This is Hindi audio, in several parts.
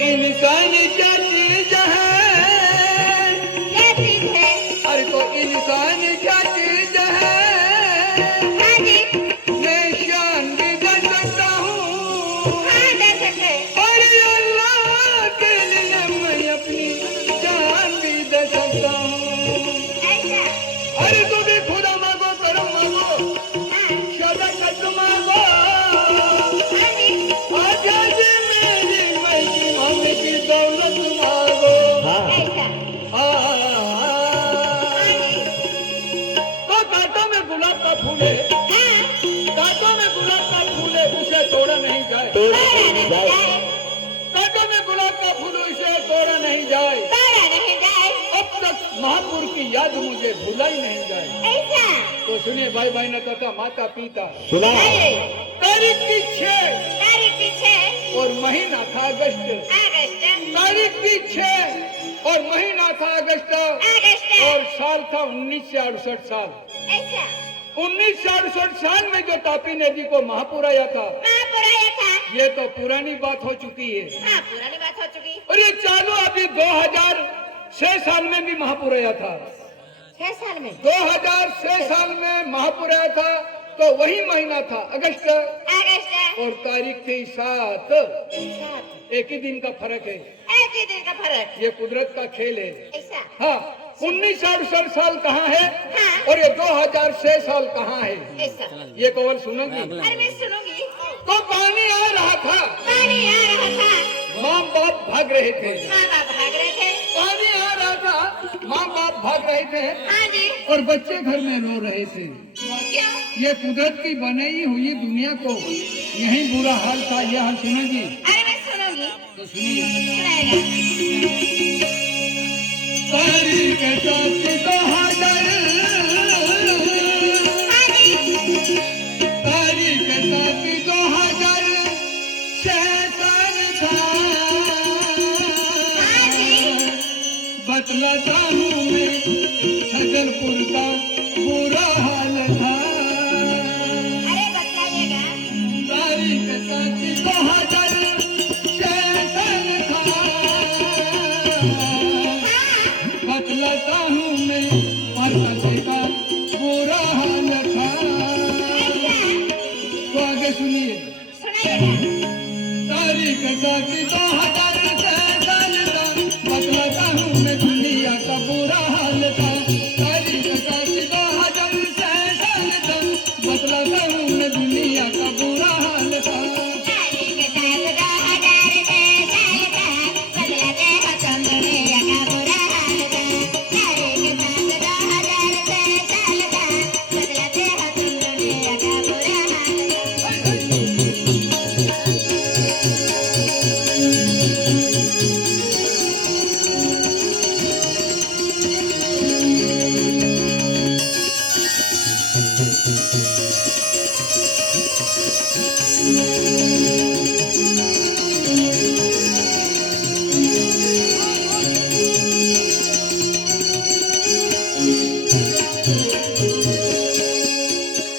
इंसान क्या चीज है, क्या चीज है? अरे तो इंसान क्या चीज है, हाँ जी, मैं शान भी कर सकता हूँ, हाँ दे सकते। और अल्लाह के लिए मैं अपनी जान भी दे सकता हूँ। ऐसा? अरे तो भी खुदा मांगो, करम मांगो, हाँ, शदकत मांगो, हाँ जी, आजादी मेरी मैकी मम्मी की दौलत मांगो। ऐसा? हाँ, हाँ जी, तो कांटों में गुलाब का फूल है, हाँ, कांटों में गुलाब का फूल है, उसे तोड़ा नहीं जाए। तोड़ा नहीं जाए, कांटों में गुलाब का फूल उसे तोड़ा नहीं जाए। तोड़ा नहीं जाए। अब तक महापुर की याद मुझे भुलाई नहीं जाए। ऐसा? तो सुनिए भाई बहन तथा माता पिता, अरे, तारीख की 6 तारीख पीछे, और महीना था अगस्त, अगस्त, तारीख की 6 और महीना था अगस्त, अगस्त, और साल था 1968 साल। ऐसा? 1968 साल में जो तापी नदी को महापुर आया था, महापुर आया था। ये तो पुरानी बात हो चुकी है। हाँ, पुरानी बात हो चुकी। और ये चालू अभी 2006 साल में भी महापुर आया था। 6 साल में, 2006 साल में महापुर आया था, तो वही महीना था अगस्त, अगस्त, और तारीख थी 7। 7, एक ही दिन का फर्क है, एक ही दिन का फर्क। ये कुदरत का खेल है। ऐसा? हाँ, 1968 साल कहाँ है हाँ, और ये 2006 साल कहाँ है, ऐसा? ये कौन सुनोगी? अरे मैं सुनूंगी। तो पानी आ रहा था, पानी आ रहा था, माँ बाप भाग रहे थे। माँ बाप भाग रहे थे। पानी आ रहा था, माँ बाप भाग रहे थे, हाँ जी, और बच्चे घर में रो रहे थे। क्या? ये कुदरत की बनाई हुई दुनिया को यही बुरा हाल था। यह सुनोगी? अरे मैं सुनूंगी। तो सुनिए। सुनाएगा। तारीख चौथी 2000, हाँ जी, तारीख चौथी 2006 साल था। हाँ जी, बतलाता हूँ मैं सजनपुर का बुरा हाल था। अरे बतलाइएगा। तारीख चौथी 2006 साल था। हाँ, बतलाता हूँ मैं परकते का बुरा हाल था। तो आगे सुनिए। सुनाइएगा। तारीख चौथी 2006 साल था। बतलाता हूँ मैं दुनिया का बुरा हाल था। तारीख चौथी 2006 साल था। बतलाता हूँ मैं दुनिया का बुरा हाल था। तारीख 7 2006 साल का, बदलाते हो तुम दुनिया का बुरा हाल था। तारीख 7 2006 साल का, बदलाते हो तुम दुनिया का बुरा हाल था।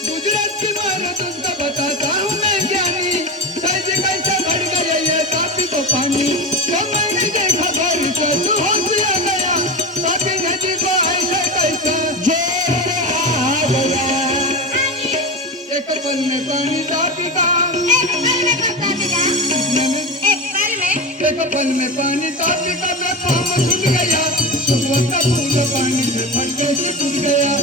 गुजरात की मारो तुमको बताता हूँ मैं ज्ञानी। कैसे कैसे बढ़ गया ये तापी को पानी। जब मैंने देखा बारिश तू होश आ गया। तापी नदी को ऐसे कैसे जोर आ गया। एक पल में पानी तापी का, एक पल में बता देगा। मैंने एक पल में, एक पल में पानी तापी का मैं पाँव छूट गया। सुबह का फूल पानी से फटके से टूट गया।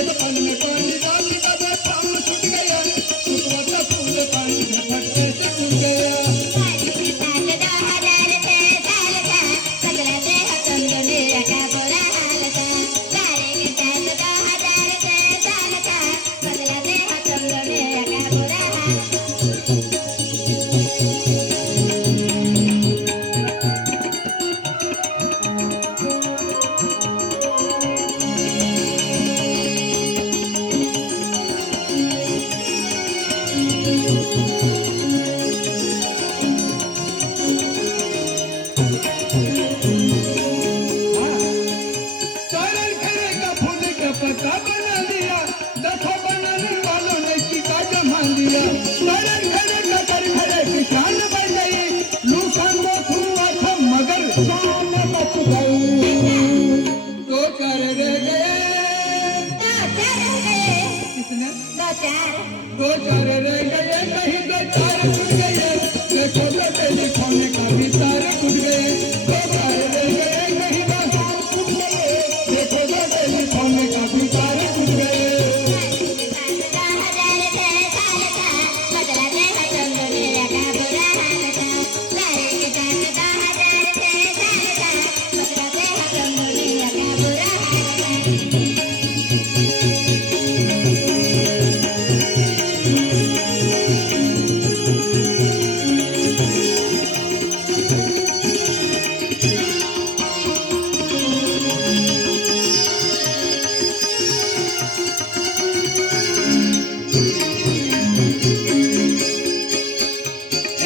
एक पल में पानी तापी का मैं पाँव छूट गया। सुबह का फूल पानी से फटके से टूट गया। तारीख 7 2006 साल का, बदलाते हो तुम दुनिया का बुरा हाल था। तारीख 7 2006 साल का, बदलाते हो तुम दुनिया का बुरा हाल। सरल खरे का फूल का पत्ता बना लिया। देखो बनाने वालों ने टीका जमा लिया। सरल खरे का कर खरे किसान बन गई। लूसान वो हुआ था रह गए, कहीं दो तार टूट गए, देखो तो टेलीफोन का भी तार टूट गए, दो तार रह गए, कहीं दो तार टूट गए, देखो तो टेलीफोन का भी तार टूट गए।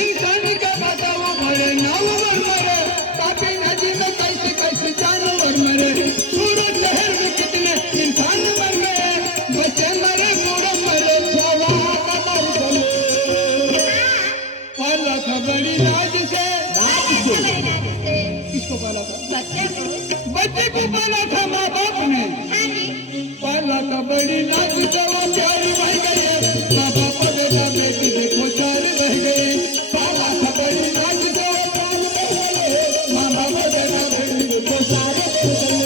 इंसान का बताओ मरे नावर मरे, तापी नदी में कैसे कैसे जानवर मरे, सूरत शहर में कितने इंसान मर गए, बच्चे मरे बूढ़े मरे, छोड़ा कमर गए। पाला था बड़ी लाज से, किसको पाला था? बच्चे को पाला था माँ बाप ने, पाला था बड़ी लाज से, वो प्यारी बन गई, माँ बाप बेटा बेटी देखो चार रह गए, पाला था बड़ी लाज से, वो प्यारी बन गई, माँ बाप बेटा बेटी देखो चार रह गए।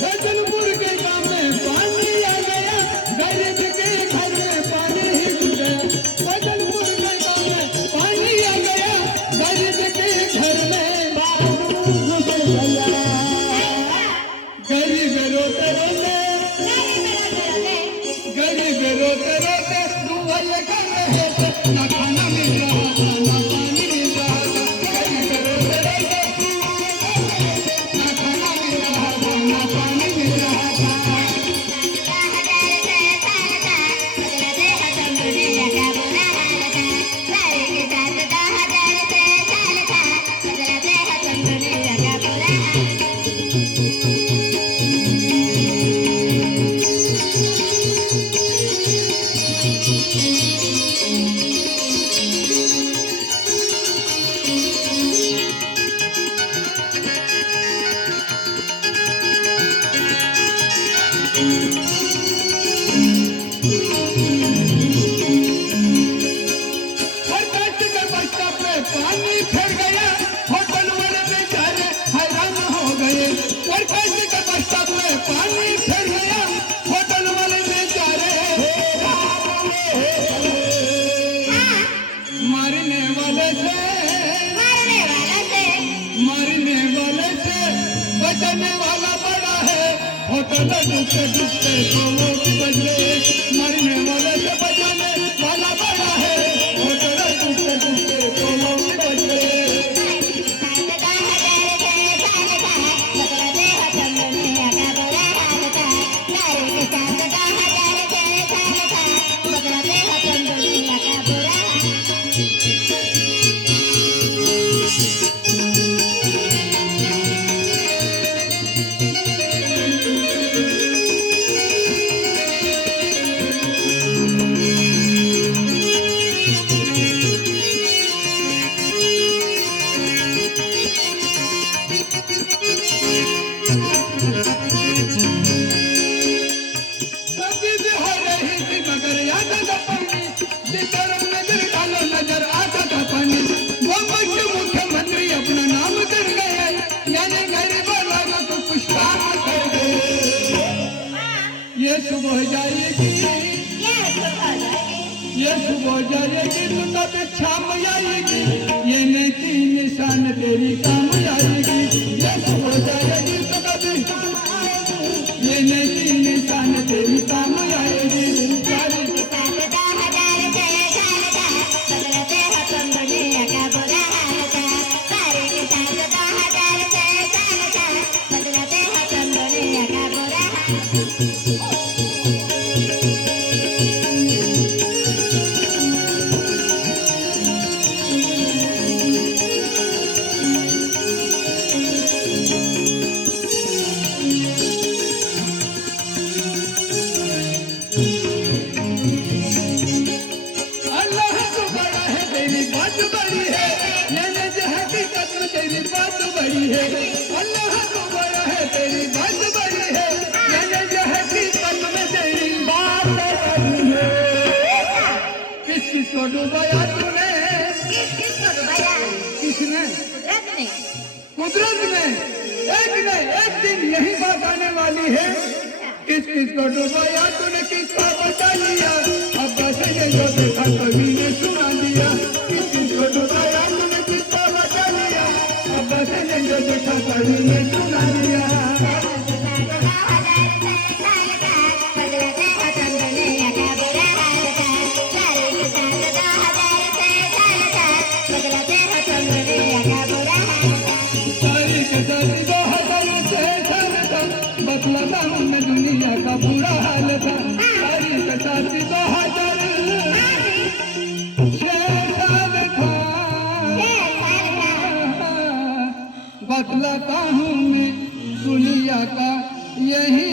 फजलपुर के गाँव में पानी आ गया, गरीब के घर में पानी ही घुस गया, फजलपुर के गाँव में पानी आ गया, गरीब के घर में पानी घुस गया। गरीब रोते रोते, गरीब रोते रोते दुआएं कर रहे थे, ना खाना मिल रहा था ना पानी मिल रहा था, गरीब रोते रोते ना खाना मिल रहा था ना पानी मिल रहा था। हर कष्ट के बस्ता पे पानी फिर गया, होटल वाले बेचारे हैरान हो गए, हर कष्ट के बस्ता पे पानी फिर गया, होटल वाले बेचारे मारने वाले से बचने वाला बड़ा है, होटल डूबते डूबते तो वो भी बच गए, मरने वाले से बचने वाला बड़ा है, होटल डूबते डूबते तो वो भी बच गए। सब्जी भी हो रही थी मगर याद न पानी, जिधर नजर डालो नजर आता था पानी, बम्बई के मुख्यमंत्री अपना नाम कर गए, यानी गरीबों लोगों को कुछ काम कर गए। ये सुबह जाएगी, ये सुबह जाएगी तो कभी शाम आएगी, ये नीति निशान तेरी काम आएगी, ये सुबह जाएगी तो कभी ये नीति निशान तेरी काम आएगी। बदला अल्लाह तो बड़ा है तेरी बात बड़ी है मैंने जो हकीकत में तेरी बात बड़ी है अल्लाह तो बड़ा है तेरी बात बड़ी है मैंने जो हकीकत में तेरी बात बड़ी है किस किस को डुबाया तूने किसको डुबाया? किसने कुदरत ने। कुदरत ने एक दिन यही बात आने वाली है किस किस को डुबाया तूने किसका बचा लिया अब बस ये जो देखा कभी ने सुना दिया किस किस को डुबाया तूने किसका बचा लिया अब बस ये जो देखा कभी ने सुना दिया